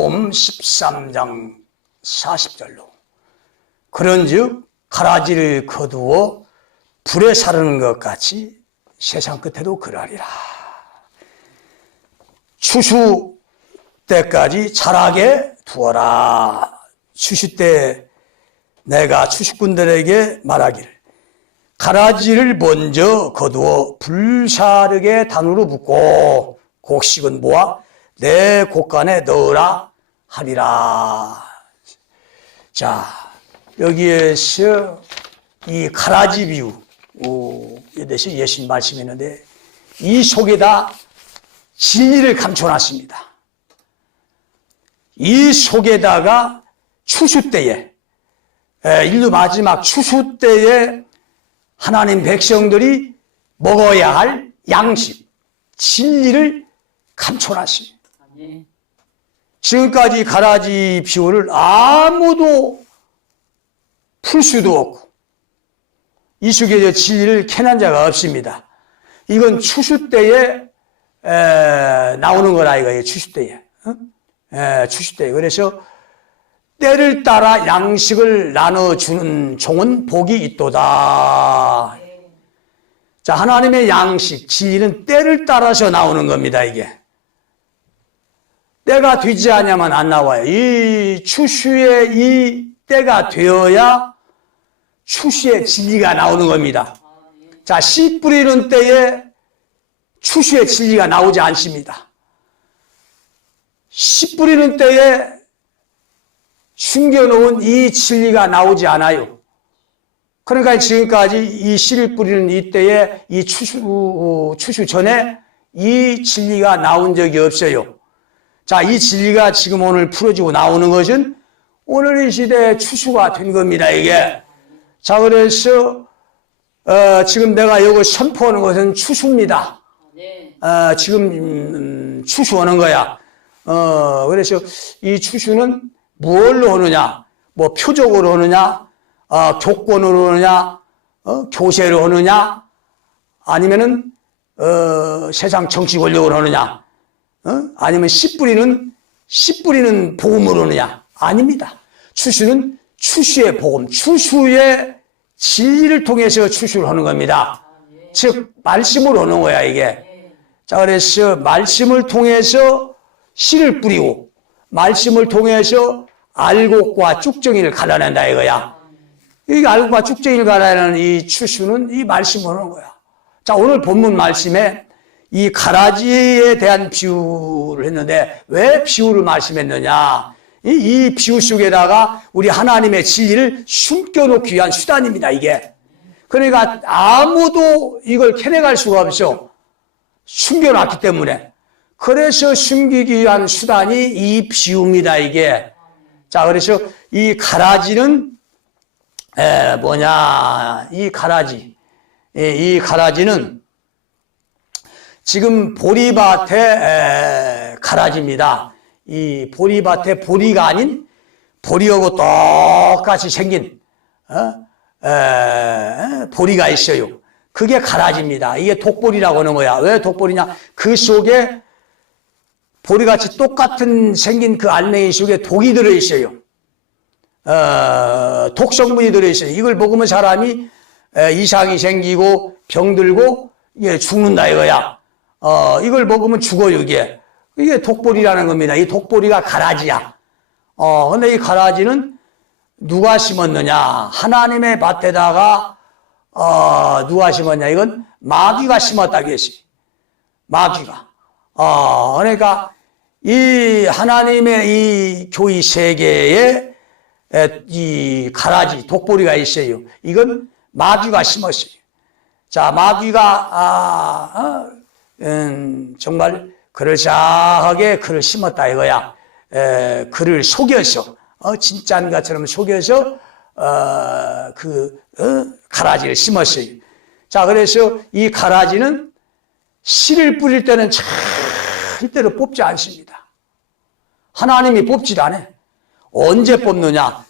옴 13장 40절로 그런즉 가라지를 거두어 불에 사르는 것 같이 세상 끝에도 그러하리라. 추수 때까지 자라게 두어라. 추수 때 내가 추수꾼들에게 말하기를 가라지를 먼저 거두어 불사르게 단으로 붓고 곡식은 모아 내 곡간에 넣으라 하리라. 자, 여기에서 이 가라지 비유에 대해서 예수님 말씀했는데 이 속에다 진리를 감춰놨습니다. 이 속에다가 추수 때에, 인류 마지막 추수 때에 하나님 백성들이 먹어야 할 양식, 진리를 감춰놨습니다. 지금까지 가라지 비유를 아무도 풀 수도 없고 이 속에 진리를 캐난 자가 없습니다. 이건 추수 때에 나오는 거라 이거예요. 추수 때에. 추수 때에. 그래서 때를 따라 양식을 나눠주는 종은 복이 있도다. 자, 하나님의 양식, 진리는 때를 따라서 나오는 겁니다, 이게. 때가 되지 않으면 안 나와요. 이 추수의 이 때가 되어야 추수의 진리가 나오는 겁니다. 자, 씨 뿌리는 때에 추수의 진리가 나오지 않습니다. 씨 뿌리는 때에 숨겨놓은 이 진리가 나오지 않아요. 그러니까 지금까지 이 씨를 뿌리는 이 때에 이 추수 전에 이 진리가 나온 적이 없어요. 자, 이 진리가 지금 오늘 풀어지고 나오는 것은 오늘 이 시대에 추수가 된 겁니다, 이게. 자, 그래서, 지금 내가 여기 선포하는 것은 추수입니다. 지금, 추수하는 거야. 그래서 이 추수는 뭘로 하느냐, 뭐 표적으로 하느냐, 교권으로 하느냐, 교세로 하느냐, 아니면은, 세상 정치 권력으로 하느냐, 아니면 씨 뿌리는 복음으로 하느냐? 아닙니다. 추수는 추수의 복음, 추수의 진리를 통해서 추수를 하는 겁니다. 즉, 말씀으로 하는 거야, 이게. 자, 그래서 말씀을 통해서 씨를 뿌리고, 말씀을 통해서 알곡과 쭉정이를 갈라낸다, 이거야. 이 알곡과 쭉정이를 갈라내는 이 추수는 이 말씀으로 하는 거야. 자, 오늘 본문 말씀에 이 가라지에 대한 비유를 했는데 왜 비유를 말씀했느냐? 이 비유 속에다가 우리 하나님의 진리를 숨겨놓기 위한 수단입니다, 이게. 그러니까 아무도 이걸 캐내갈 수가 없어. 숨겨놨기 때문에. 그래서 숨기기 위한 수단이 이 비유입니다, 이게. 자, 그래서 이 가라지는 이 가라지는 지금 보리밭의 가라지입니다. 이 보리밭의 보리가 아닌 보리하고 똑같이 생긴 보리가 있어요. 그게 가라지입니다. 이게 독보리라고 하는 거야. 왜 독보리냐? 그 속에 보리같이 똑같은 생긴 그 알맹이 속에 독이 들어있어요. 독성분이 들어있어요. 이걸 먹으면 사람이 이상이 생기고 병들고 죽는다 이거야. 이걸 먹으면 죽어요, 이게. 이게 독보리라는 겁니다. 이 독보리가 가라지야. 근데 이 가라지는 누가 심었느냐? 하나님의 밭에다가, 누가 심었냐? 이건 마귀가 심었다고 했어요. 마귀가. 그러니까 이 하나님의 이 교회 세계에 이 가라지, 독보리가 있어요. 이건 마귀가 심었어요. 자, 마귀가, 정말 그럴싸하게 그를 심었다 이거야. 그를 속여서, 진짜인 것처럼 속여서, 가라지를 심었어요. 자, 그래서 이 가라지는 씨를 뿌릴 때는 절대로 뽑지 않습니다. 하나님이 뽑지도 않아요. 언제 뽑느냐?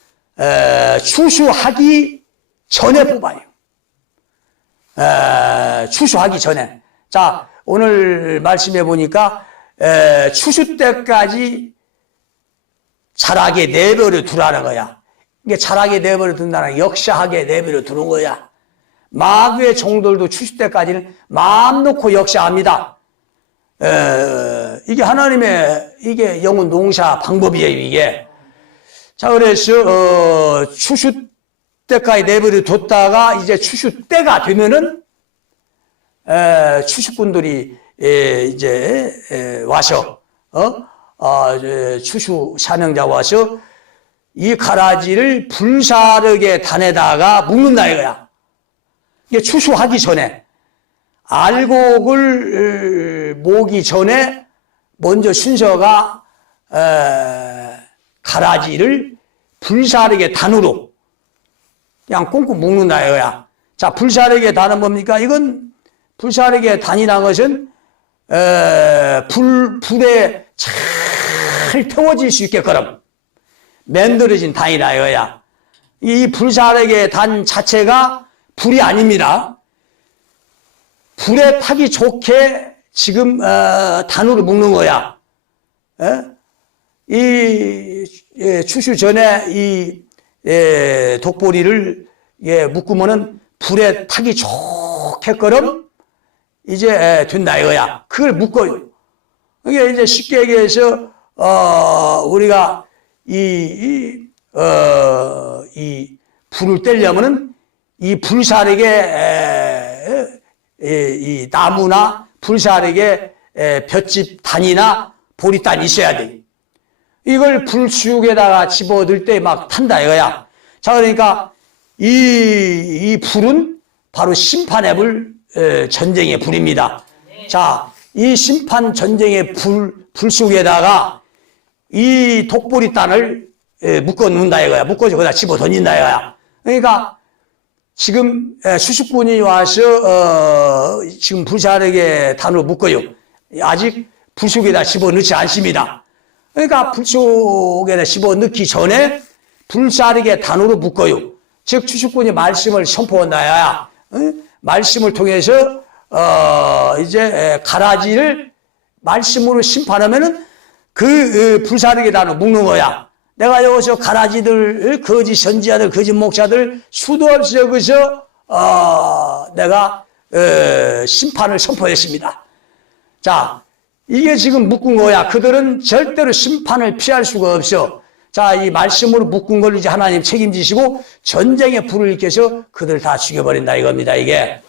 추수하기 전에 뽑아요. 추수하기 전에. 자, 오늘 말씀해 보니까 추수 때까지 자라게 내버려 두라는 거야. 이게 자라게 내버려 둔다는 역사하게 내버려 두는 거야. 마귀의 종들도 추수 때까지는 마음 놓고 역사합니다. 이게 하나님의 이게 영혼 농사 방법이에요, 이게. 자, 그래서 추수 때까지 내버려 뒀다가 이제 추수 때가 되면은 추수꾼들이 이제 와서 추수 사명자 와서 이 가라지를 불사르게 단에다가 묶는다 이거야. 이게 추수하기 전에 알곡을 모기 전에 먼저 순서가 가라지를 불사르게 단으로 그냥 꽁꽁 묶는다 이거야. 자, 불사르게 단은 뭡니까? 이건 불사르게 단이라는 것은 불에 잘 태워질 수 있게끔 만들어진 단이라 이거야. 이 불사르게 단 자체가 불이 아닙니다. 불에 타기 좋게 지금 단으로 묶는 거야. 이 추수 전에 이 독보리를 묶으면은 불에 타기 좋게끔 이제 된다 이거야. 그걸 묶어요. 이게 이제 쉽게 얘기해서 우리가 이 불을 떼려면은 이 불사르게 이 나무나 불사르게 볏짚 단이나 보리단이 있어야 돼. 이걸 불축에다가 집어넣을 때 막 탄다 이거야. 자, 그러니까 이 불은 바로 심판의 불, 전쟁의 불입니다. 자, 이 심판 전쟁의 불 속에다가 이 독보리단을 묶어 놓는다 이거야. 묶어서 거기다 집어 던진다 이거야. 그러니까 지금 수수꾼이 와서 지금 불사르게 단으로 묶어요. 아직 불 속에다 집어 넣지 않습니다. 그러니까 불 속에다 집어 넣기 전에 불사르게 단으로 묶어요. 즉 수수꾼이 말씀을 선포한다야. 말씀을 통해서 이제 가라지를 말씀으로 심판하면은 그 불사르게 단으로 묶는 거야. 내가 여기서 가라지들, 거짓 선지자들, 거짓 목사들 수도 없이 여기서 내가 심판을 선포했습니다. 자, 이게 지금 묶은 거야. 그들은 절대로 심판을 피할 수가 없어. 자, 이 말씀으로 묶은 걸 이제 하나님 책임지시고 전쟁의 불을 일으켜서 그들 다 죽여버린다 이겁니다, 이게.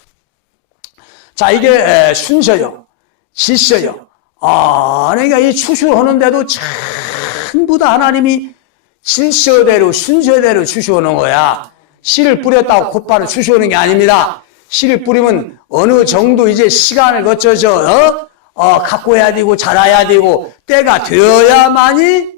자, 이게 순서요. 질서요. 그러니까 이 추수를 하는데도 전부 다 하나님이 질서대로, 순서대로 추수하는 거야. 씨를 뿌렸다고 곧바로 추수하는 게 아닙니다. 씨를 뿌리면 어느 정도 이제 시간을 거쳐서, 갖고 해야 되고, 자라야 되고, 때가 되어야만이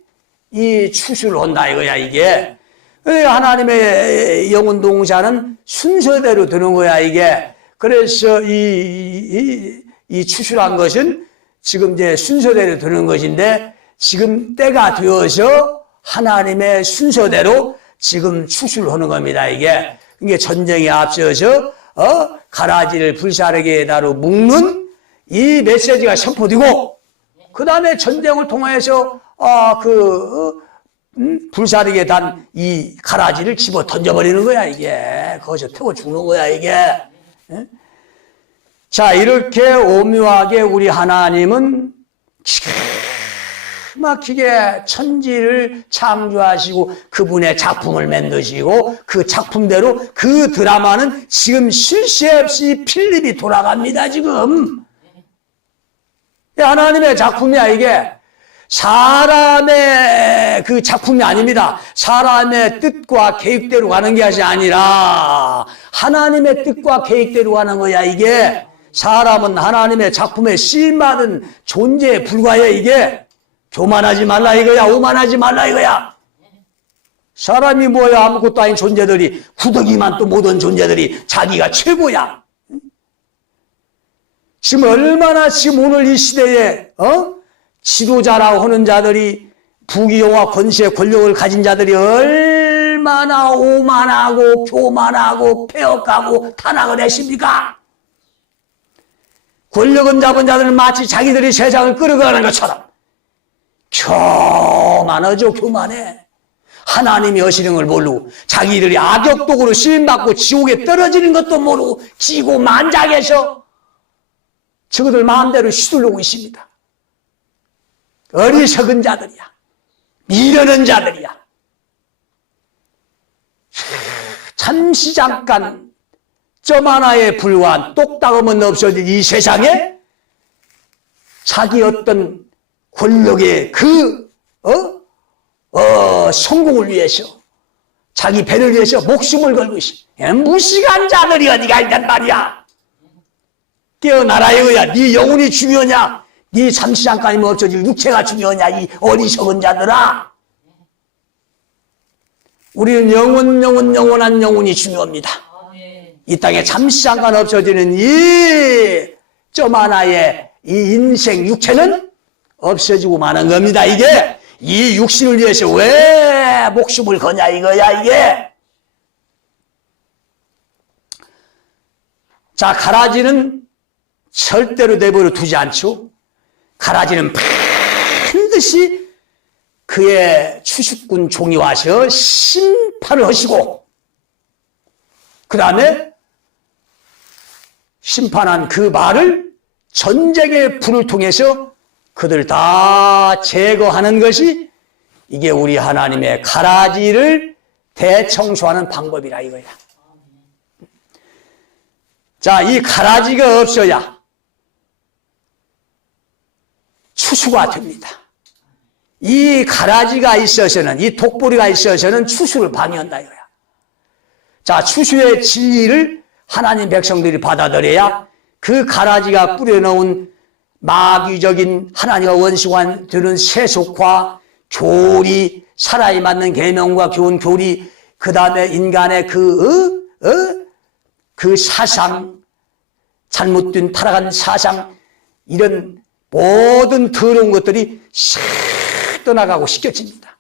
이 추수를 한다 이거야, 이게. 하나님의 영혼 동사는 순서대로 되는 거야, 이게. 그래서 이 추수란 것은 지금 이제 순서대로 되는 것인데, 지금 때가 되어서 하나님의 순서대로 지금 추수를 하는 겁니다, 이게. 이게 전쟁에 앞서서, 가라지를 불사르게 나로 묶는 이 메시지가 선포되고, 그 다음에 전쟁을 통해서, 불사르게 단 이 가라지를 집어 던져버리는 거야, 이게. 거기서 태워 죽는 거야, 이게. 자, 이렇게 오묘하게 우리 하나님은 기가 막히게 천지를 창조하시고 그분의 작품을 만드시고 그 작품대로 그 드라마는 지금 쉴 새 없이 필름이 돌아갑니다, 지금. 하나님의 작품이야, 이게. 사람의 그 작품이 아닙니다. 사람의 뜻과 계획대로 가는 것이 아니라 하나님의 뜻과 계획대로 가는 거야, 이게. 사람은 하나님의 작품에 쓰임받은 존재에 불과해, 이게. 교만하지 말라 이거야. 오만하지 말라 이거야. 사람이 뭐야. 아무것도 아닌 존재들이, 구더기만 또 못한 존재들이 자기가 최고야. 지금 얼마나 지금 오늘 이 시대에 지도자라고 하는 자들이, 부귀영화 권세 권력을 가진 자들이 얼마나 오만하고 교만하고 폐역하고 타락을 했습니까? 권력은 잡은 자들은 마치 자기들이 세상을 끌어가는 것처럼 교만하죠, 교만해. 하나님이 하시는 걸 모르고 자기들이 악역독으로 시험받고 지옥에 떨어지는 것도 모르고 지고 만장해서 저것들 마음대로 휘둘르고 있습니다. 어리석은 자들이야. 미련한 자들이야. 잠시 잠깐 점 하나에 불과한 똑딱하면 없어질 이 세상에 자기 어떤 권력의 성공을 위해서 자기 배를 위해서 목숨을 걸고 있어. 무식한 자들이 어디가 있단 말이야. 깨어나라 이거야. 네 영혼이 중요하냐? 네 잠시 잠깐이면 없어질 육체가 중요하냐? 이 어리석은 자들아. 우리는 영원한 영혼이 중요합니다. 이 땅에 잠시 잠깐 없어지는 이 점 하나의 이 인생 육체는 없어지고 마는 겁니다. 이게 이 육신을 위해서 왜 목숨을 거냐 이거야 이게. 자, 가라지는 절대로 내버려 두지 않죠. 가라지는 반드시 그의 추수꾼 종이 와서 심판을 하시고 그 다음에 심판한 그 말을 전쟁의 불을 통해서 그들 다 제거하는 것이 이게 우리 하나님의 가라지를 대청소하는 방법이라 이거야. 자, 이 가라지가 없어야 추수가 됩니다. 이 가라지가 있어서는, 이 독보리가 있어서는 추수를 방해한다 이거야. 자, 추수의 진리를 하나님 백성들이 받아들여야 그 가라지가 뿌려놓은 마귀적인 하나님과 원수가 되는 세속화, 교리, 사람이 맞는 계명과 교훈, 교리, 그 다음에 인간의 그 사상, 잘못된 타락한 사상, 이런 모든 더러운 것들이 싹 떠나가고 씻겨집니다.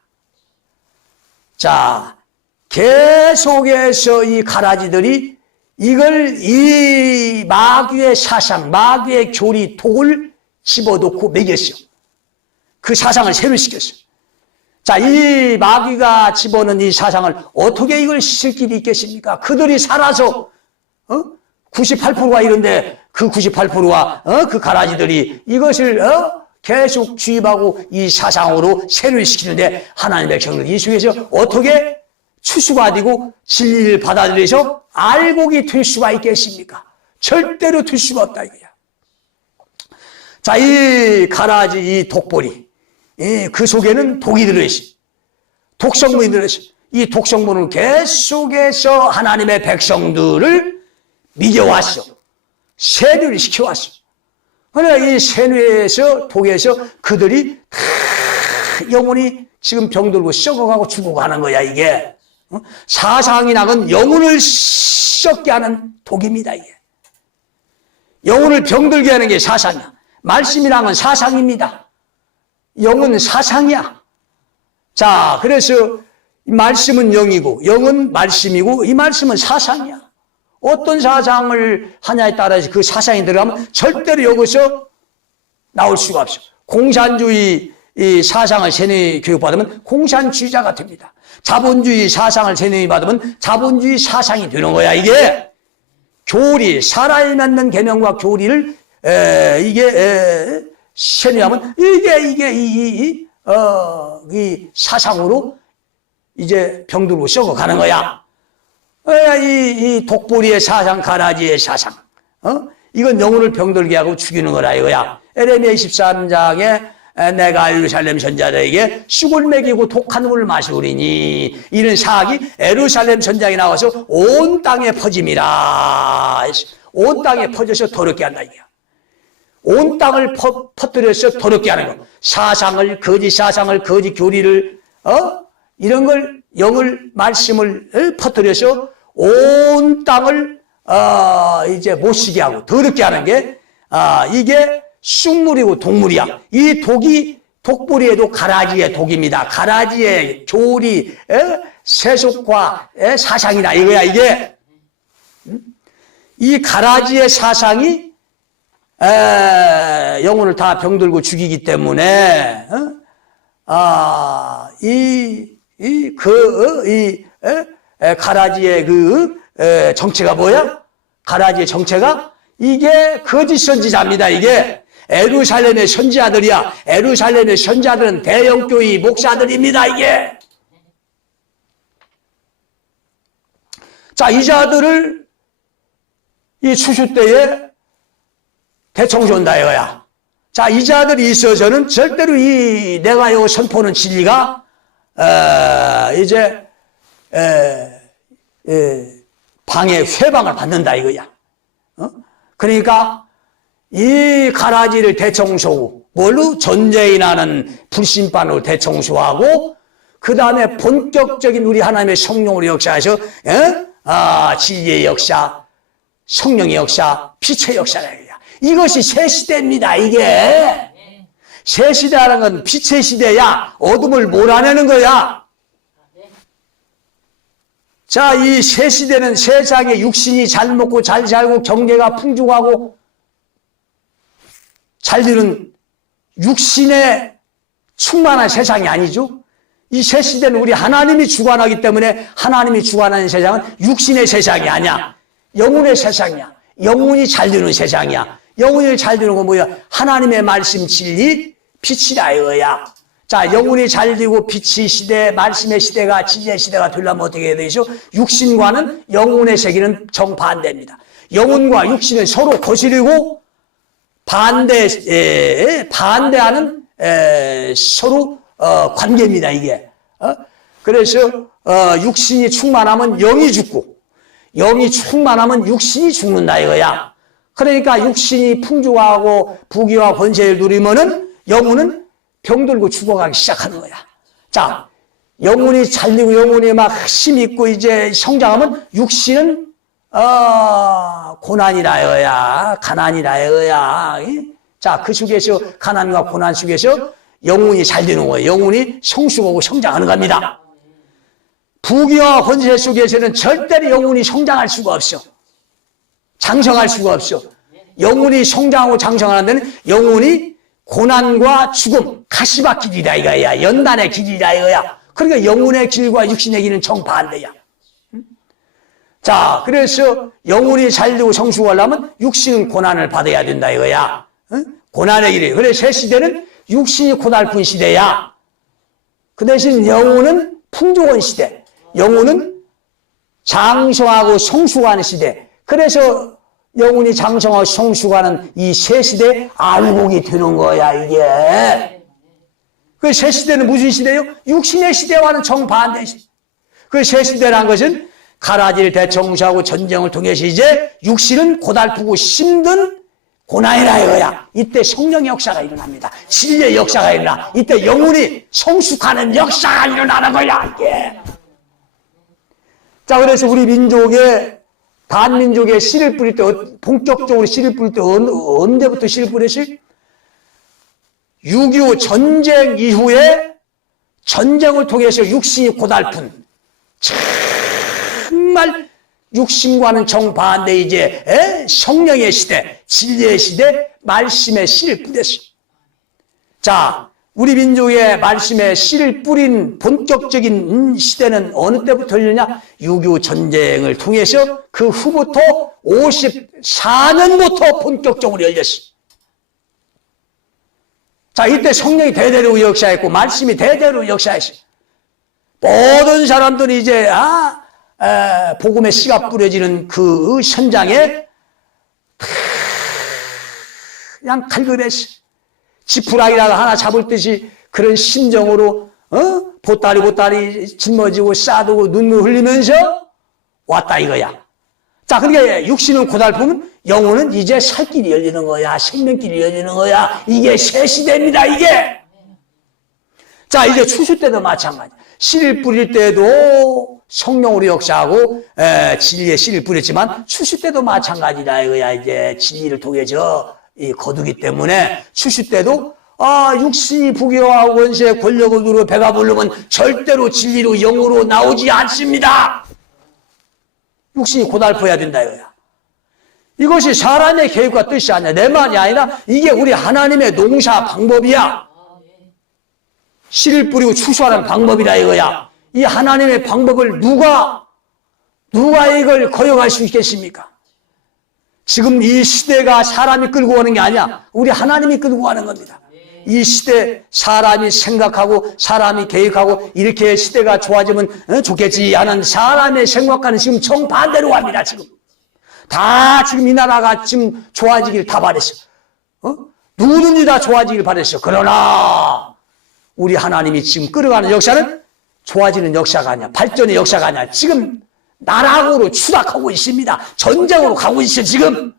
자, 계속해서 이 가라지들이 이걸 이 마귀의 사상, 마귀의 교리, 독을 집어넣고 먹였어. 그 사상을 새로 시켰어. 자, 이 마귀가 집어넣은 이 사상을 어떻게 이걸 씻을 길이 있겠습니까? 그들이 살아서 98%가 이런데 그 98%가 그 가라지들이 이것을 계속 주입하고 이 사상으로 새로 시키는데 하나님 백성들 이 속에서 어떻게 추수가 되고 진리를 받아들여서 알곡이 될 수가 있겠습니까? 절대로 될 수가 없다 이거야. 자, 이 가라지, 이 독보리, 그 속에는 독이 들어있어. 독성분이 들어있어. 이 독성분을 계속해서 하나님의 백성들을 미겨왔어. 세뇌를 시켜왔어. 그러나 이 세뇌에서, 독에서 그들이 다 영혼이 지금 병들고 썩어가고 죽어가는 거야, 이게. 사상이 낙은 영혼을 썩게 하는 독입니다, 이게. 영혼을 병들게 하는 게 사상이야. 말씀이란 건 사상입니다. 영은 사상이야. 자, 그래서 말씀은 영이고 영은 말씀이고 이 말씀은 사상이야. 어떤 사상을 하냐에 따라서 그 사상이 들어가면 절대로 여기서 나올 수가 없어. 공산주의 이 사상을 세뇌 교육받으면 공산주의자가 됩니다. 자본주의 사상을 세뇌 받으면 자본주의 사상이 되는 거야, 이게. 교리, 사람이 맞는 계명과 교리를 세뇌하면 이 사상으로 이제 병들고 썩어가는 거야. 이 독보리의 사상, 가라지의 사상, 이건 영혼을 병들게 하고 죽이는 거라 이거야. 에레미야 23장에 내가 예루살렘 선자들에게 쑥을 먹이고 독한 물을 마시우리니 이런 사학이 예루살렘 선장에 나와서 온 땅에 퍼짐이라. 온 땅에 퍼져서 더럽게 한다 이거야. 온 땅을 퍼뜨려서 더럽게 하는 거. 사상을, 거짓 사상을, 거짓 교리를, 이런 걸, 영을, 말씀을 퍼뜨려서 온 땅을, 이제 못 쉬게 하고 더럽게 하는 게, 이게 쑥물이고 독물이야. 이 독이, 독보리에도 가라지의 독입니다. 가라지의 교리, 세속화의 사상이다. 이거야, 이게. 이 가라지의 사상이 영혼을 다 병들고 죽이기 때문에 가라지의 정체가 뭐야? 가라지의 정체가 이게 거짓 선지자입니다. 이게 예루살렘의 선지자들이야. 예루살렘의 선지자들은 대형교회 목사들입니다. 이게. 자, 이 자들을 이 추수 때에 대청소한다 이거야. 자, 이 자들이 있어서는 절대로 이 내가 요 선포하는 진리가 방해 회방을 받는다 이거야. 그러니까 이 가라지를 대청소하고 뭘로? 전쟁이 나는 불신반으로 대청소하고 그 다음에 본격적인 우리 하나님의 성령으로 역사하셔 진리의 역사, 성령의 역사, 빛의 역사라 이거야. 이것이 새 시대입니다. 이게 새 시대라는 건 빛의 시대야. 어둠을 몰아내는 거야. 자, 이 새 시대는 세상에 육신이 잘 먹고 잘 살고 경제가 풍족하고 잘 되는 육신에 충만한 세상이 아니죠. 이 새 시대는 우리 하나님이 주관하기 때문에 하나님이 주관하는 세상은 육신의 세상이 아니야. 영혼의 세상이야. 영혼이 잘 되는 세상이야. 영혼이 잘 되는 건 뭐야? 하나님의 말씀 진리 빛이라 이거야. 자, 영혼이 잘 되고 빛의 시대, 말씀의 시대가 진리의 시대가 되려면 어떻게 해야 되죠? 육신과는 영혼의 세계는 정반대입니다. 영혼과 육신은 서로 거스르고 반대하는 서로 관계입니다. 이게. 그래서 육신이 충만하면 영이 죽고 영이 충만하면 육신이 죽는다 이거야. 그러니까 육신이 풍족하고 부귀와 권세를 누리면은 영혼은 병들고 죽어가기 시작하는 거야. 자, 영혼이 잘되고 영혼이 막 힘 있고 이제 성장하면 육신은 고난이라 이거야. 가난이라 이거야. 자, 그 속에서 가난과 고난 속에서 영혼이 잘 되는 거예요. 영혼이 성숙하고 성장하는 겁니다. 부귀와 권세 속에서는 절대로 영혼이 성장할 수가 없어. 장성할 수가 없어. 영혼이 성장하고 장성하는 데는 영혼이 고난과 죽음, 가시밭 길이라 이거야. 연단의 길이라 이거야. 그러니까 영혼의 길과 육신의 길은 정반대야. 자, 그래서 영혼이 잘되고 성숙하려면 육신은 고난을 받아야 된다 이거야. 고난의 길이. 그래서 새 시대는 육신이 고달픈 시대야. 그 대신 영혼은 풍족한 시대. 영혼은 장성하고 성숙하는 시대. 그래서 영혼이 장성하고 성숙하는 이 새 시대에 알곡이 되는 거야, 이게. 그 새 시대는 무슨 시대예요? 육신의 시대와는 정반대 시대. 그 새 시대라는 것은 가라지를 대청소하고 전쟁을 통해서 이제 육신은 고달프고 힘든 고난이라 이거야. 이때 성령의 역사가 일어납니다. 진리의 역사가 일어나. 이때 영혼이 성숙하는 역사가 일어나는 거야, 이게. 자, 그래서 우리 민족의, 반민족의 씨를 뿌릴 때, 본격적으로 씨를 뿌릴 때, 언제부터 씨를 뿌렸어요? 6.25 전쟁 이후에 전쟁을 통해서 육신이 고달픈, 정말 육신과는 정반대 이제 성령의 시대, 진리의 시대, 말씀의 씨를 뿌렸어요. 자, 우리 민족의 말씀의 씨를 뿌린 본격적인 시대는 어느 때부터 열리냐? 6.25 전쟁을 통해서 그 후부터 54년부터 본격적으로 열렸어요. 자, 이때 성령이 대대로 역사했고 말씀이 대대로 역사했어요. 모든 사람들이 이제 복음의 씨가 뿌려지는 그 현장에 그냥 갈급했어. 지푸라기라도 하나 잡을 듯이 그런 심정으로 보따리 짊어지고 싸두고 눈물 흘리면서 왔다 이거야. 자, 그러니까 육신은 고달프면 영혼은 이제 살 길이 열리는 거야. 생명길이 열리는 거야. 이게 새 시대입니다, 이게. 자, 이제 추수 때도 마찬가지야. 씨를 뿌릴 때도 성령으로 역사하고 진리의 씨를 뿌렸지만 추수 때도 마찬가지다 이거야. 이제 진리를 통해서 거두기 때문에 추수 때도 육신이 부귀와 권세 권력을 누려 배가 부르면 절대로 진리로 영으로 나오지 않습니다. 육신이 고달퍼야 된다 이거야. 이것이 사람의 계획과 뜻이 아니야. 내 말이 아니라 이게 우리 하나님의 농사 방법이야. 씨를 뿌리고 추수하는 방법이라 이거야. 이 하나님의 방법을 누가 이걸 거역할 수 있겠습니까? 지금 이 시대가 사람이 끌고 가는 게 아니야. 우리 하나님이 끌고 가는 겁니다. 이 시대 사람이 생각하고 사람이 계획하고 이렇게 시대가 좋아지면 좋겠지 하는 사람의 생각과는 지금 정반대로 갑니다. 지금 다 지금 이 나라가 지금 좋아지길 다 바랬어. 누구든지 다 좋아지길 바랬어. 그러나 우리 하나님이 지금 끌어가는 역사는 좋아지는 역사가 아니야. 발전의 역사가 아니야. 지금 나락으로 추락하고 있습니다. 전쟁으로 가고 있어 지금.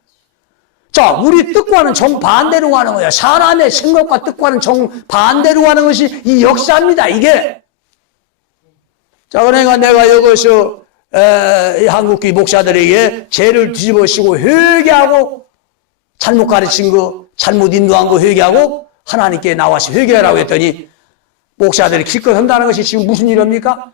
자, 우리 뜻과는 정반대로 가는 거야. 사람의 생각과 뜻과는 정반대로 가는 것이 이 역사입니다. 이게. 자, 그러니까 내가 여기서 한국교회 목사들에게 죄를 뒤집어쓰고 회개하고 잘못 가르친 거, 잘못 인도한 거 회개하고 하나님께 나와서 회개하라고 했더니 목사들이 기껏 한다는 것이 지금 무슨 일입니까?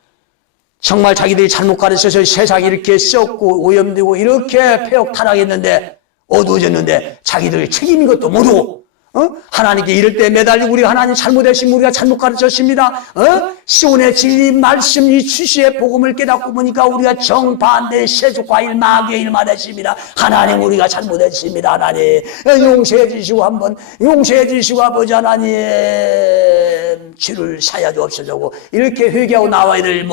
정말 자기들이 잘못 가르쳐서 세상이 이렇게 썩고 오염되고 이렇게 폐역 타락했는데 어두워졌는데 자기들 책임인 것도 모르고 하나님께 이럴 때 매달리고 우리가 하나님 잘못했으면 우리가 잘못 가르쳤습니다. 시온의 진리 말씀 이 출시의 복음을 깨닫고 보니까 우리가 정반대 세속과일 마귀의 일만 했습니다. 하나님 우리가 잘못했습니다. 하나님 용서해 주시고 한번 용서해 주시고 아버지 하나님 죄를 사야도 없어지고 이렇게 회개하고 나와야 될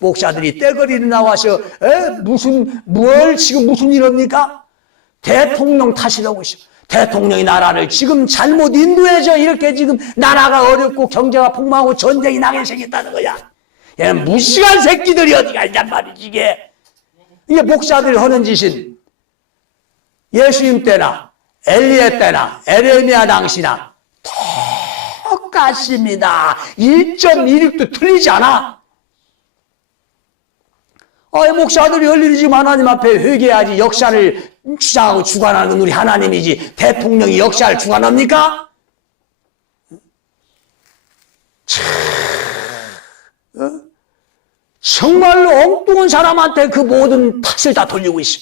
목사들이 떼거리로 나와서 뭘 지금 무슨 일입니까? 대통령 탓이라고 있어. 대통령이 나라를 지금 잘못 인도해서 이렇게 지금 나라가 어렵고 경제가 폭망하고 전쟁이 나게 생겼다는 거야. 얘는 무식한 새끼들이 어디가 있냔 말이지 이게. 이게 목사들이 하는 짓은 예수님 때나 엘리야 때나 에레미야 당시나 똑같습니다. 1.16도 틀리지 않아. 목사들이 할 일이 지금 하나님 앞에 회개해야지 역사를 주장하고 주관하는 우리 하나님이지 대통령이 역사를 주관합니까? 정말로 엉뚱한 사람한테 그 모든 탓을 다 돌리고 있어.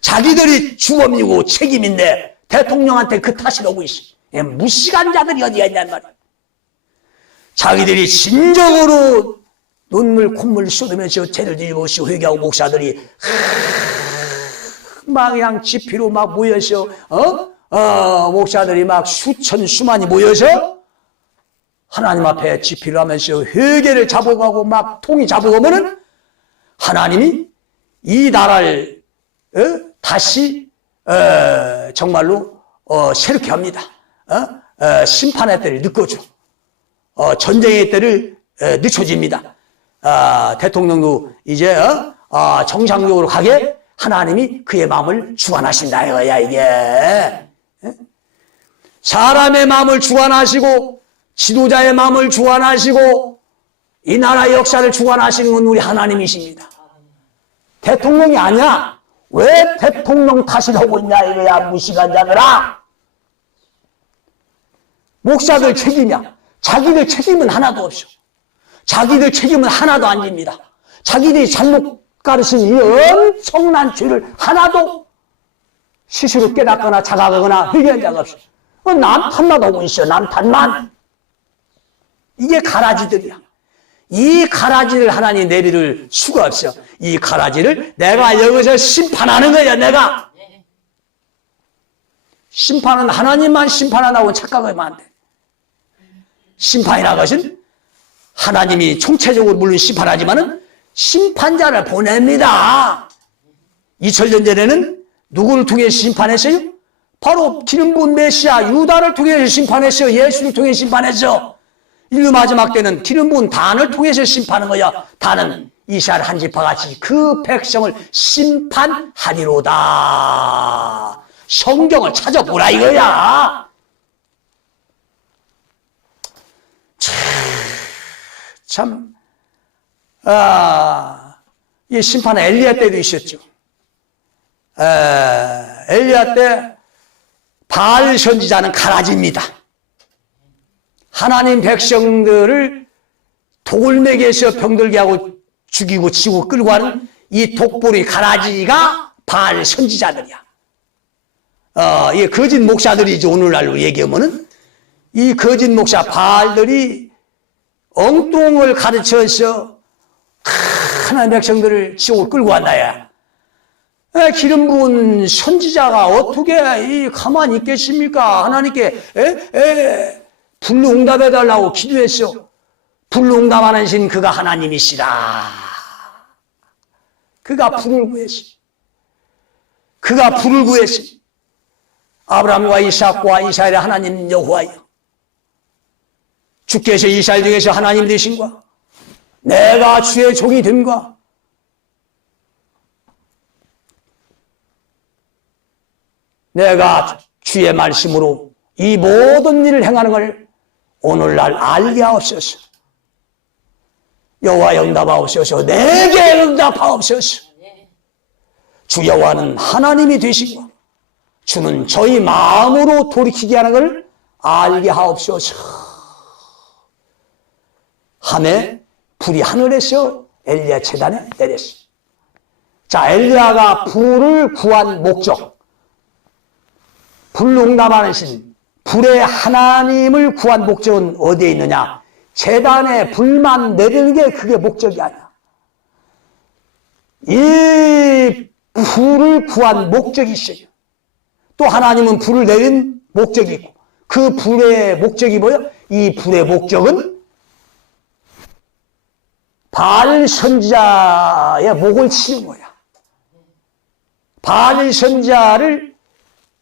자기들이 주범이고 책임인데 대통령한테 그 탓을 하고 있어. 무식한 자들이 어디가 있냔 말이야. 자기들이 진정으로 눈물 콧물 쏟으면서 죄를 뒤집어쓰고 회개하고 목사들이 막 그냥 지피로 막 모여서 목사들이 막 수천 수만이 모여서 하나님 앞에 지피를 하면서 회개를 잡아가고 막 통이 잡아가면은 하나님이 이 나라를 다시 정말로 새롭게 합니다. 심판의 때를 늦춰줘. 전쟁의 때를 늦춰집니다. 대통령도 이제 정상적으로 가게 하나님이 그의 마음을 주관하신다 이거야 이게. 사람의 마음을 주관하시고 지도자의 마음을 주관하시고 이 나라의 역사를 주관하시는 건 우리 하나님이십니다. 대통령이 아니야. 왜 대통령 탓을 하고 있냐 이거야 무식한 자들아. 목사들 책임이야. 자기들 책임은 하나도 없어. 자기들 책임은 하나도 안 집니다. 자기들이 잘못 가르친 이 엄청난 죄를 하나도 스스로 깨닫거나 자각하거나 회개한 자가 없어. 남탓만 하고 있어. 남탓만. 이게 가라지들이야. 이 가라지를 하나님 내비를 수가 없어. 이 가라지를 내가 여기서 심판하는 거야. 내가. 심판은 하나님만 심판한다고 착각하면 안 돼. 심판이라는 것은 하나님이 총체적으로 물론 심판하지만은 심판자를 보냅니다. 2000년 전에는 누구를 통해 심판했어요? 바로 기름 부은 메시아 유다를 통해서 심판했어요. 예수를 통해 심판했죠. 인류 마지막 때는 기름 부은 단을 통해서 심판하는 거야. 단은 이스라엘 한 지파같이 그 백성을 심판하리로다. 성경을 찾아보라 이거야. 참, 이 심판은 엘리야 때도 있었죠. 엘리야 때 바알 선지자는 가라지입니다. 하나님 백성들을 돌멩이에서 병들게 하고 죽이고 치고 끌고 가는 이 독보리 가라지가 바알 선지자들이야. 이 거짓 목사들이죠. 오늘날로 얘기하면은 이 거짓 목사 바알들이 엉뚱을 가르쳐서 하나님의 백성들을 지옥을 끌고 왔나야. 기름 부은 선지자가 어떻게 가만히 있겠습니까? 하나님께 불로 응답해달라고 기도했어. 불로 응답하는 신 그가 하나님이시라. 그가 불을 구했어. 그가 불을 구했어. 아브라함과 이삭과 이스라엘의 하나님 여호와여, 주께서 이스라엘 중에서 하나님 되신과 내가 주의 종이 됨과 내가 주의 말씀으로 이 모든 일을 행하는 걸 오늘날 알게 하옵소서. 여호와여 응답하옵소서. 내게 응답하옵소서. 주 여호와는 하나님이 되시고 주는 저희 마음으로 돌이키게 하는 걸 알게 하옵소서. 함에 불이 하늘에서 엘리야 제단에 내렸어. 자, 엘리야가 불을 구한 목적, 불로 응답하는 신, 불의 하나님을 구한 목적은 어디에 있느냐? 제단에 불만 내리는 게 그게 목적이 아니야. 이 불을 구한 목적이 있어요. 또 하나님은 불을 내린 목적이 있고, 그 불의 목적이 뭐예요? 이 불의 목적은 바알 선지자의 목을 치는 거야. 바알 선지자를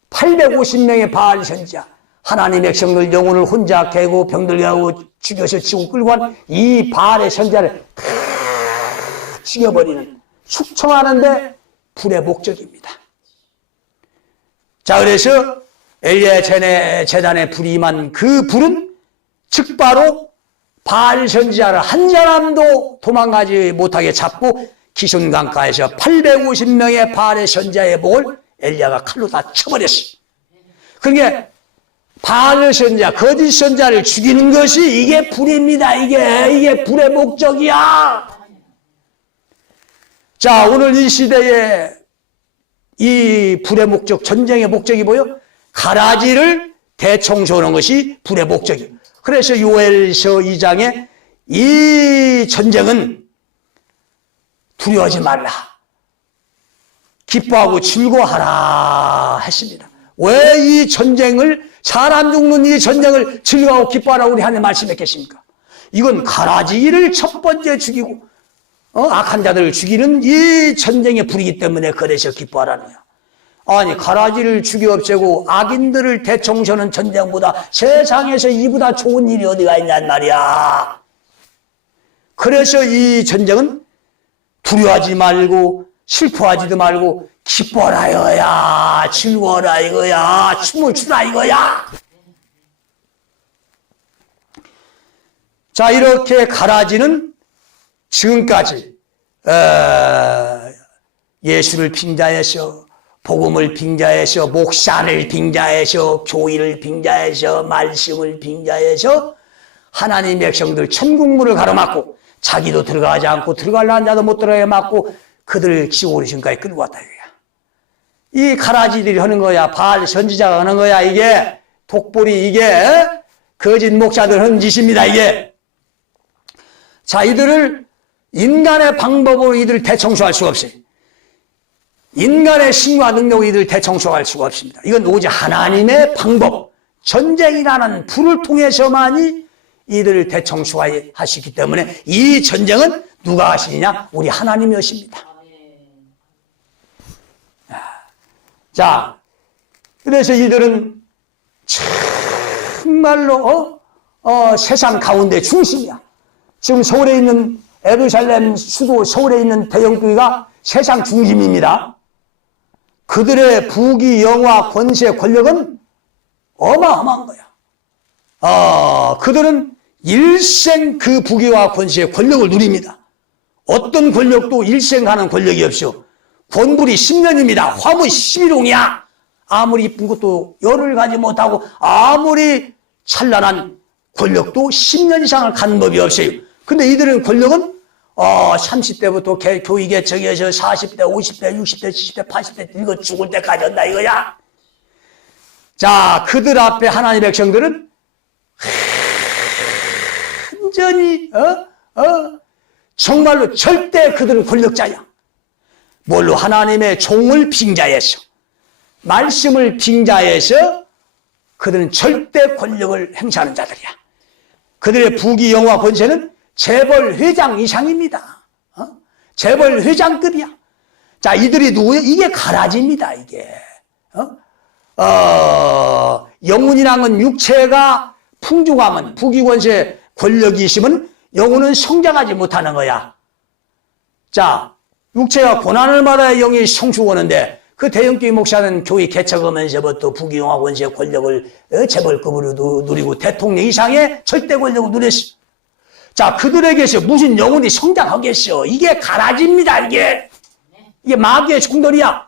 850명의 바알 선지자, 하나님의 백성들 영혼을 혼자 개고 병들게 하고 죽여서 지고 끌고 간 이 바알의 선지자를 죽여버리는, 숙청하는데 불의 목적입니다. 자, 그래서 엘리야 제단에 불이 임한 그 불은 즉바로 바알 선지자를 한 사람도 도망가지 못하게 잡고 기슭강가에서 850명의 바알의 선지자의 목을 엘리야가 칼로 다 쳐버렸어요. 그러니까 바알 선지자, 거짓 선지자를 죽이는 것이 이게 불입니다. 이게 불의 목적이야. 자, 오늘 이 시대에 이 불의 목적, 전쟁의 목적이 뭐예요? 가라지를 대청소하는 것이 불의 목적이에요. 그래서 요엘서 2장에 이 전쟁은 두려워하지 말라, 기뻐하고 즐거워하라 했습니다. 왜 이 전쟁을, 사람 죽는 이 전쟁을 즐거워하고 기뻐하라고 우리 하나님 말씀했겠습니까? 이건 가라지를 첫 번째 죽이고 악한 자들을 죽이는 이 전쟁의 불이기 때문에 그래서 기뻐하라는 거야. 아니, 가라지를 죽여 없애고 악인들을 대청소하는 전쟁보다 세상에서 이보다 좋은 일이 어디가 있냔 말이야. 그래서 이 전쟁은 두려워하지 말고 슬퍼하지도 말고 기뻐라 이거야, 즐거워라 이거야, 춤을 추라 이거야. 자, 이렇게 가라지는 지금까지 예수를 빙자해서, 복음을 빙자해서, 목사를 빙자해서, 교회를 빙자해서, 말씀을 빙자해서 하나님 백성들 천국문을 가로막고 자기도 들어가지 않고 들어가려는 자도 못 들어가게 막고 그들을 지옥으로 지금까지 끌고 왔다 이거야. 이 가라지들이 하는 거야. 바알 선지자가 하는 거야. 이게 독보리, 이게 거짓 목사들 하는 짓입니다. 이게. 자, 이들을 인간의 방법으로 이들을 대청소할 수가 없어요. 인간의 신과 능력으로 이들을 대청소할 수가 없습니다. 이건 오직 하나님의 방법, 전쟁이라는 불을 통해서만이 이들을 대청소하시기 때문에 이 전쟁은 누가 하시느냐? 우리 하나님이 하십니다. 자, 그래서 이들은 정말로 세상 가운데 중심이야. 지금 서울에 있는 예루살렘 수도 서울에 있는 대형교회가 세상 중심입니다. 그들의 부귀, 영화, 권세, 권력은 어마어마한 거야. 그들은 일생 그 부귀와 권세, 권력을 누립니다. 어떤 권력도 일생 가는 권력이 없어. 권불이 10년입니다. 화무 11홍이야. 아무리 이쁜 것도 열을 가지 못하고 아무리 찬란한 권력도 10년 이상을 가는 법이 없어요. 근데 이들은 권력은 30대부터 교회 개척에서 40대, 50대, 60대, 70대, 80대 늙어 죽을 때까지 한다 이거야. 자, 그들 앞에 하나님의 백성들은 완전히 정말로 절대 그들은 권력자야. 뭘로? 하나님의 종을 빙자해서, 말씀을 빙자해서 그들은 절대 권력을 행사하는 자들이야. 그들의 부귀 영화 권세는 재벌 회장 이상입니다. 재벌 회장급이야. 자, 이들이 누구예요? 이게 가라지입니다, 이게. 영혼이란 건 육체가 풍족하면, 부귀 권세 권력이 있으면 영혼은 성장하지 못하는 거야. 자, 육체가 고난을 받아야 영이 성숙하는데, 그 대형교회 목사는 교회 개척하면서부터 부귀 영화 권세 권력을 재벌급으로 누리고 대통령 이상의 절대 권력을 누렸어. 자, 그들에게서 무슨 영혼이 성장하겠어? 이게 가라지입니다, 이게. 이게 마귀의 충돌이야.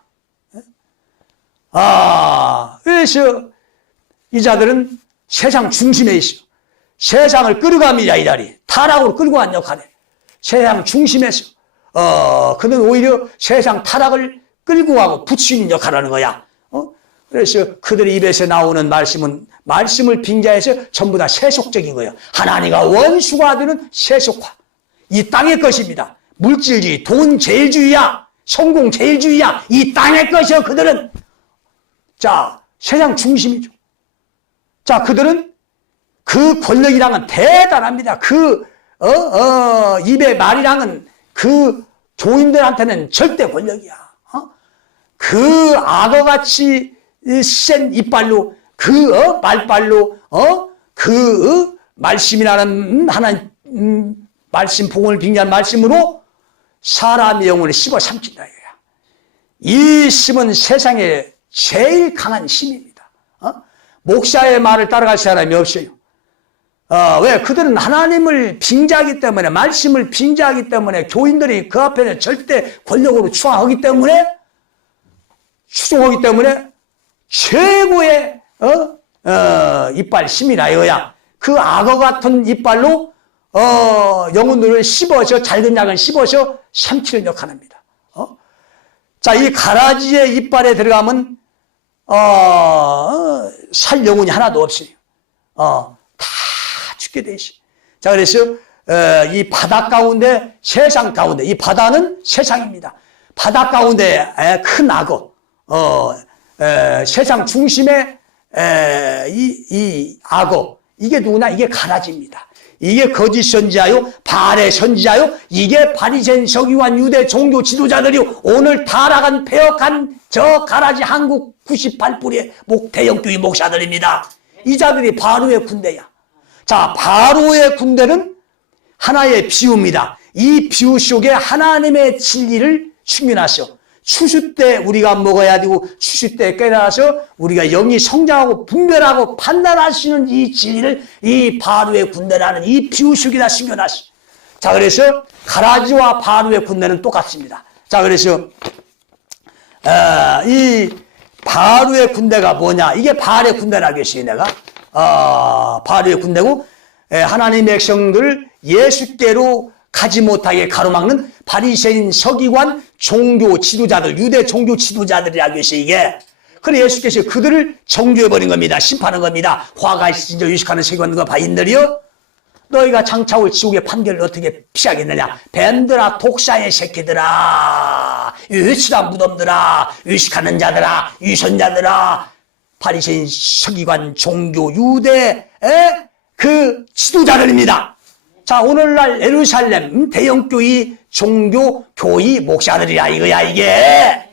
그래서 이 자들은 세상 중심에 있어. 세상을 끌어갑니다, 이 자리. 타락으로 끌고 간 역할에. 세상 중심에서. 그는 오히려 세상 타락을 끌고 가고 붙이는 역할을 하는 거야. 그래서 그들의 입에서 나오는 말씀은 말씀을 빙자해서 전부 다 세속적인 거예요. 하나님과 원수가 되는 세속화. 이 땅의 것입니다. 물질주의, 돈 제일주의야. 성공 제일주의야. 이 땅의 것이요, 그들은. 자, 세상 중심이죠. 자, 그들은 그 권력이랑은 대단합니다. 입의 말이랑은 그 교인들한테는 절대 권력이야. 그 악어같이 센 이빨로, 말빨로, 말씀이라는 하나님, 말씀, 복음을 빙자한 말씀으로 사람의 영혼을 씹어 삼킨다, 이거야. 이 심은 세상에 제일 강한 힘입니다. 목사의 말을 따라갈 사람이 없어요. 왜? 그들은 하나님을 빙자하기 때문에, 말씀을 빙자하기 때문에, 교인들이 그 앞에는 절대 권력으로 추앙하기 때문에, 추종하기 때문에, 최고의, 이빨 힘이라 이거야. 그 악어 같은 이빨로, 영혼들을 씹어서, 잘든 약을 씹어서 삼키는 역할을 합니다. 자, 이 가라지의 이빨에 들어가면, 살 영혼이 하나도 없어요. 다 죽게 돼 있어요. 자, 그래서, 이 바다 가운데, 세상 가운데, 이 바다는 세상입니다. 바다 가운데 큰 악어, 세상 중심에, 이 악어, 이게 누구나? 이게 가라지입니다. 이게 거짓 선지자요, 바알의 선지자요, 이게 바리새인 서기관 유대 종교 지도자들이 오늘 타락한 폐역한 저 가라지 한국 98뿌리의 대형교회 목사들입니다. 이 자들이 바로의 군대야. 자, 바로의 군대는 하나의 비유입니다. 이 비유 속에 하나님의 진리를 숨겨놨어. 추수 때 우리가 먹어야 되고 추수 때 깨달아서 우리가 영이 성장하고 분별하고 판단할 수 있는 이 진리를 이 바로의 군대라는 이 비유 속에다 숨겨놨어. 자, 그래서 가라지와 바로의 군대는 똑같습니다. 자, 그래서 이 바로의 군대가 뭐냐? 이게 바알의 군대라고 했어요, 내가. 바로의 군대고 하나님의 백성들을 예수께로 가지 못하게 가로막는 바리새인 서기관 종교 지도자들, 유대 종교 지도자들이라고 해서 이게. 그래 예수께서 그들을 정죄해버린 겁니다. 심판한 겁니다. 화가 있으신저 유식하는 서기관과 바인들이여, 너희가 장차올 지옥의 판결을 어떻게 피하겠느냐. 뱀들아, 독사의 새끼들아, 유치한 무덤들아, 유식하는 자들아, 유선자들아, 바리새인 서기관 종교 유대의 그 지도자들입니다. 자, 오늘날 예루살렘 대형교회 종교 교회 목사들이야 이거야 이게.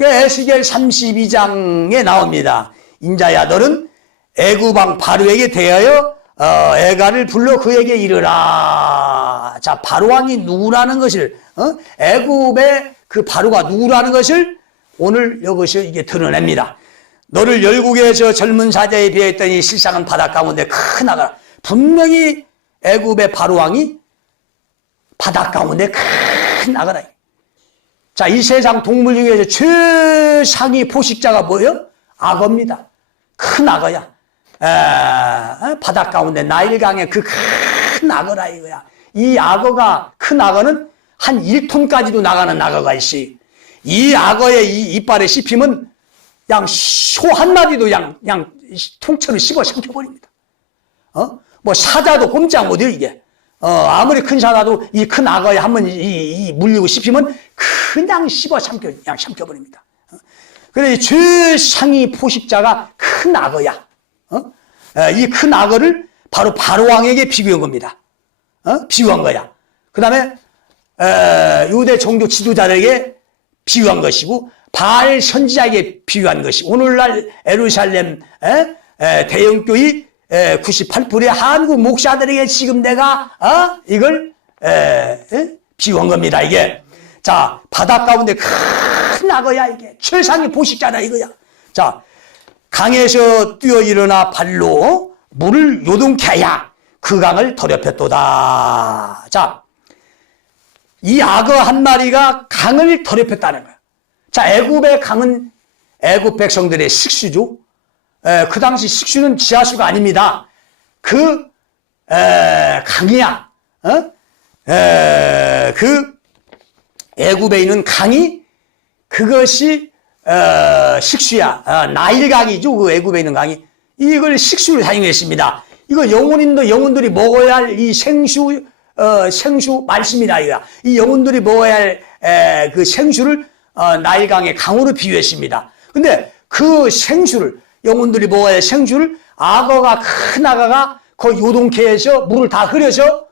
에스겔 32장에 나옵니다. 인자야, 너는 애굽왕 바로에게 대하여 애가를 불러 그에게 이르라. 자, 바로왕이 누구라는 것을, 애굽의 그 바로가 누구라는 것을 오늘 여기서 이게 드러냅니다. 너를 열국의 저 젊은 사자에 비했더니 실상은 바다 가운데 큰 악어라. 분명히 애굽의 바로왕이 바다 가운데 큰 악어라. 자, 이 세상 동물 중에서 최상위 포식자가 뭐예요? 악어입니다. 큰 악어야. 바다 가운데 나일강에 그 큰 악어라 이거야. 이 악어가, 큰 악어는 한 1톤까지도 나가는 악어가 있어. 이 악어의 이 이빨에 씹히면 양 소 한 마리도 통째로 씹어 삼켜버립니다. 뭐 사자도 꼼짝 못해요, 이게. 아무리 큰 사자도 이 큰 악어에 한번 물리고 씹히면 그냥 씹어 그냥 삼켜버립니다. 그래서 최상위 포식자가 큰 악어야. 이 큰 악어를 바로 바로왕에게 비교한 겁니다. 비유한 거야. 그 다음에, 유대 종교 지도자들에게 비유한 것이고, 바알 선지자에게 비유한 것이, 오늘날 예루살렘, 대형교회 98%의 한국 목사들에게 지금 내가, 이걸, 비유한 겁니다, 이게. 자, 바다 가운데 큰 악어야, 이게. 최상의 포식자다, 이거야. 자, 강에서 뛰어 일어나 발로 물을 요동케 하야 그 강을 더럽혔도다. 자, 이 악어 한 마리가 강을 더럽혔다는 거야. 자, 애굽의 강은 애굽 백성들의 식수죠. 그 당시 식수는 지하수가 아닙니다. 그 강이야. 그 애굽에 있는 강이 그것이 식수야. 나일강이죠. 그 애굽에 있는 강이. 이걸 식수를 사용했습니다. 이거 영혼들이 먹어야 할 이 생수 말씀이다, 이거야. 이 영혼들이 먹어야 할 그 생수를 나일강의 강으로 비유했습니다. 근데 그 생수를, 영혼들이 먹어야 할 생수를 큰 악어가 그 요동케 해서 물을 다 흐려서,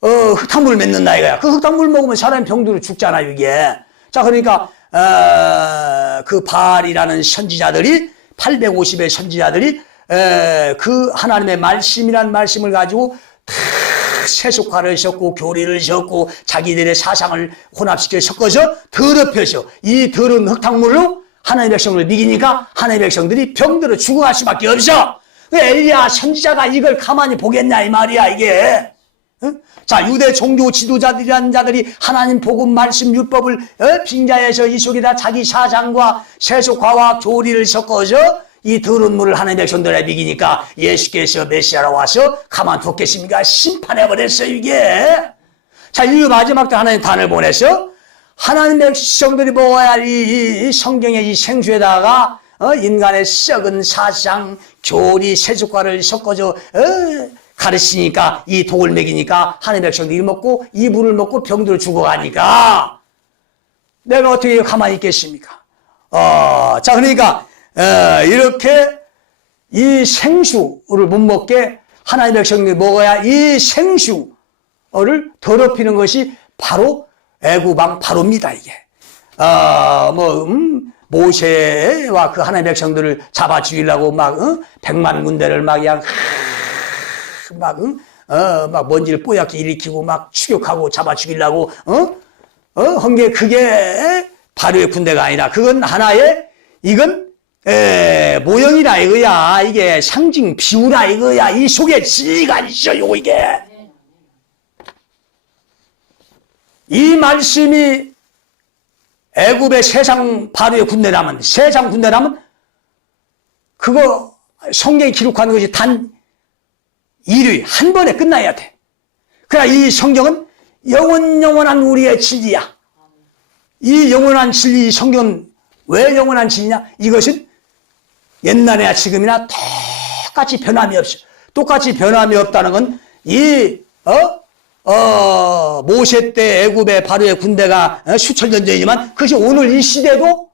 흙탕물을 맺는다, 이거야. 그 흙탕물 먹으면 사람이 병들어 죽잖아요, 이게. 자, 그러니까, 그 바알이라는 선지자들이, 850의 선지자들이, 그 하나님의 말씀이란 말씀을 가지고 다 세속화를 섞고 교리를 섞고 자기들의 사상을 혼합시켜 섞어서 더럽혀서 이 더러운 흙탕물로 하나님의 백성을 미기니까 하나님의 백성들이 병들어 죽어갈 수밖에 없어. 엘리야 선지자가 이걸 가만히 보겠냐 이 말이야 이게. 자, 유대 종교 지도자들이라는 자들이 하나님 복음 말씀 율법을 빙자해서 이 속에다 자기 사상과 세속화와 교리를 섞어서 이 더러운 물을 하나님의 백성들에 비기니까 예수께서 메시아로 와서 가만뒀겠습니까? 심판해버렸어요 이게. 자, 이 마지막 때 하나님 단을 보내서 하나님의 백성들이 먹어야 할 이 성경의 이 생수에다가 인간의 썩은 사상, 교리, 세속화를 섞어서 가르치니까 이 독을 먹이니까 하나님의 백성들이 먹고 이 물을 먹고 병들어 죽어가니까 내가 어떻게 가만히 있겠습니까? 자, 그러니까 이렇게 이 생수를 못 먹게 하나님의 백성들이 먹어야 이 생수를 더럽히는 것이 바로 애굽왕 바로입니다, 이게. 모세와 그 하나님의 백성들을 잡아 죽이려고 막, 100만 군대를 막 그냥, 막 먼지를 뽀얗게 일으키고 막 추격하고 잡아 죽이려고, 한 게 그게 바로의 군대가 아니라 그건 하나의, 이건 모형이라 이거야. 이게 상징 비유라 이거야. 이 속에 진리가 있어요, 이게. 이 말씀이 애굽의 세상 바로의 군대라면, 세상 군대라면, 그거 성경에 기록하는 것이 단 1위, 한 번에 끝나야 돼. 그러나 이 성경은 영원한 우리의 진리야. 이 영원한 진리, 성경은 왜 영원한 진리냐? 이것은 옛날이나 지금이나 똑같이 변함이 없어. 똑같이 변함이 없다는 건 모세 때 애굽의 바로의 군대가 수천 년 전이지만 그것이 오늘 이 시대도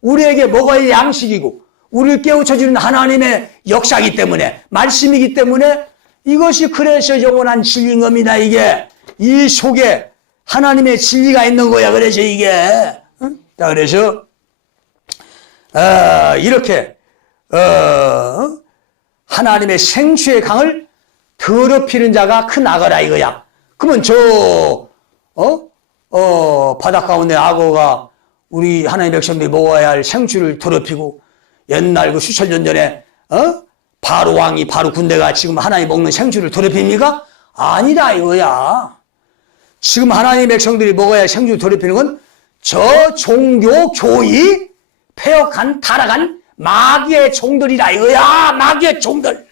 우리에게 먹어야 할 양식이고 우리를 깨우쳐주는 하나님의 역사이기 때문에 말씀이기 때문에 이것이 그래서 영원한 진리인 겁니다. 이게 이 속에 하나님의 진리가 있는 거야. 그래서 이게 자, 그래서 이렇게 하나님의 생수의 강을 더럽히는 자가 큰 악어라 이거야. 그러면 바닷 가운데 악어가 우리 하나님의 백성들이 먹어야 할 생수를 더럽히고 옛날 그 수천 년 전에 바로 왕이 바로 군대가 지금 하나님 먹는 생수를 더럽힙니까? 아니다 이거야. 지금 하나님의 백성들이 먹어야 할 생수를 더럽히는 건 저 종교 교의 폐역한 타락한 마귀의 종들이라 이거야. 마귀의 종들.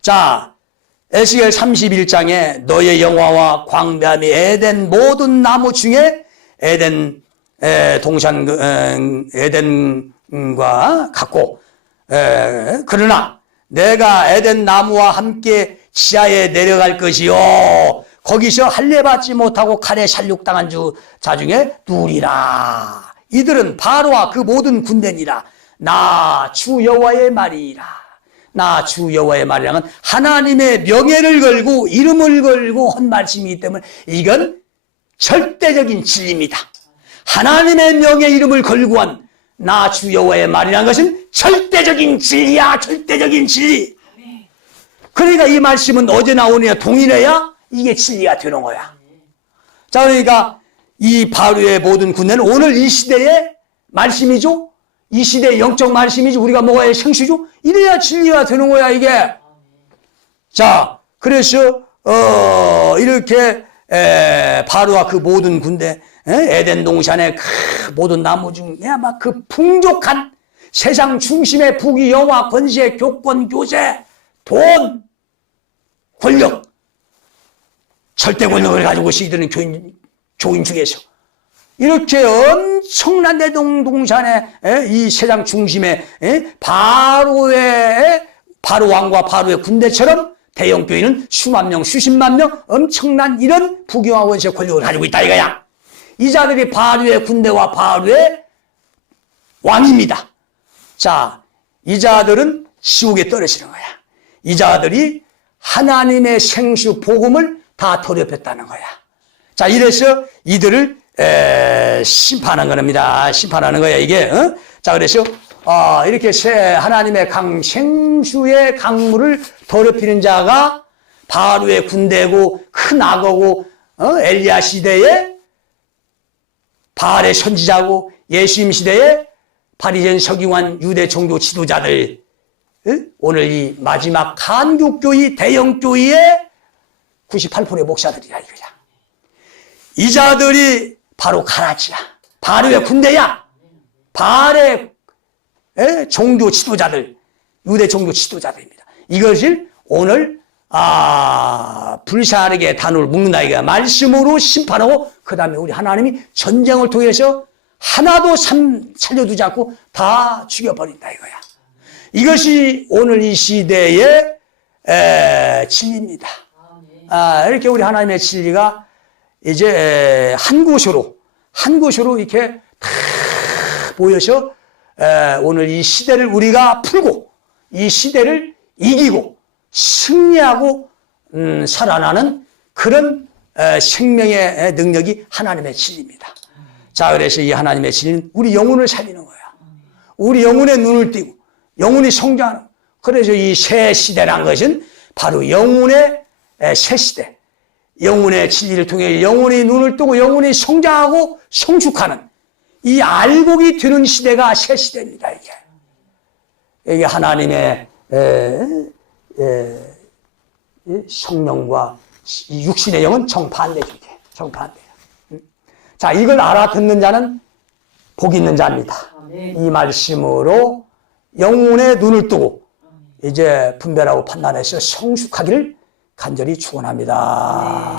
자, 에스겔 31장에 너의 영화와 광대함이 에덴 모든 나무 중에 에덴 것과 같고, 그러나 내가 에덴 나무와 함께 지하에 내려갈 것이요 거기서 할례받지 못하고 칼에 살육당한 자 중에 누리라. 이들은 바로와 그 모든 군대니라. 나 주 여호와의 말이라. 나 주 여호와의 말이라는 하나님의 명예를 걸고 이름을 걸고 한 말씀이기 때문에 이건 절대적인 진리입니다. 하나님의 명예 이름을 걸고 한 나 주 여호와의 말이라는 것은 절대적인 진리야. 절대적인 진리. 그러니까 이 말씀은 어제나 오늘이나 동일해야 이게 진리가 되는 거야. 자, 그러니까 이 바로의 모든 군대는 오늘 이 시대의 말씀이죠. 이 시대의 영적 말씀이죠. 우리가 먹어야 생수죠. 이래야 진리가 되는 거야, 이게. 자, 그래서 이렇게 바로와 그 모든 군대, 에덴 동산의 그 모든 나무 중에 아마 그 풍족한 세상 중심의 부귀, 영화, 권세, 교권, 교세, 돈, 권력, 절대 권력을 가지고 이들은 교인 중에서 이렇게 엄청난 대동산의 이 세상 중심의 바로 왕과 바로의 군대처럼 대형 교인은 수만 명, 수십만 명 엄청난 이런 부귀와 원세 권력을 가지고 있다 이거야. 이 자들이 바로의 군대와 바로의 왕입니다. 자, 이 자들은 지옥에 떨어지는 거야. 이 자들이 하나님의 생수 복음을 다 더럽혔다는 거야. 자, 이래서 이들을 심판한 겁니다. 심판하는 거야, 이게. 자, 그래서 이렇게 하나님의 생수의 강물을 더럽히는 자가 바로의 군대고 큰 악어고 엘리야 시대에 바알의 선지자고 예수님 시대에 바리새인 서기관 유대 종교 지도자들 오늘 이 마지막 한국교회 대형교회의 98%의 목사들이야 이거야. 이 자들이 바로 가라지야. 바로의 군대야. 바알의 종교 지도자들, 유대 종교 지도자들입니다. 이것을 오늘 불사르게 단을 묶는다 이거야. 말씀으로 심판하고 그 다음에 우리 하나님이 전쟁을 통해서 하나도 살려두지 않고 다 죽여버린다 이거야. 이것이 오늘 이 시대의 진리입니다. 이렇게 우리 하나님의 진리가 이제 한 곳으로 이렇게 다 모여서 오늘 이 시대를 우리가 풀고 이 시대를 이기고 승리하고 살아나는 그런 생명의 능력이 하나님의 진리입니다. 자, 그래서 이 하나님의 진리는 우리 영혼을 살리는 거야. 우리 영혼의 눈을 띄고 영혼이 성장하는 거야. 그래서 이 새 시대란 것은 바로 영혼의 새 시대, 영혼의 진리를 통해 영혼의 눈을 뜨고 영혼이 성장하고 성숙하는 이 알곡이 되는 시대가 새 시대입니다. 이게 하나님의 성령과 육신의 영은 정반대죠. 정반대야. 자, 이걸 알아듣는 자는 복 있는 자입니다. 이 말씀으로 영혼의 눈을 뜨고 이제 분별하고 판단해서 성숙하기를 간절히 축원합니다.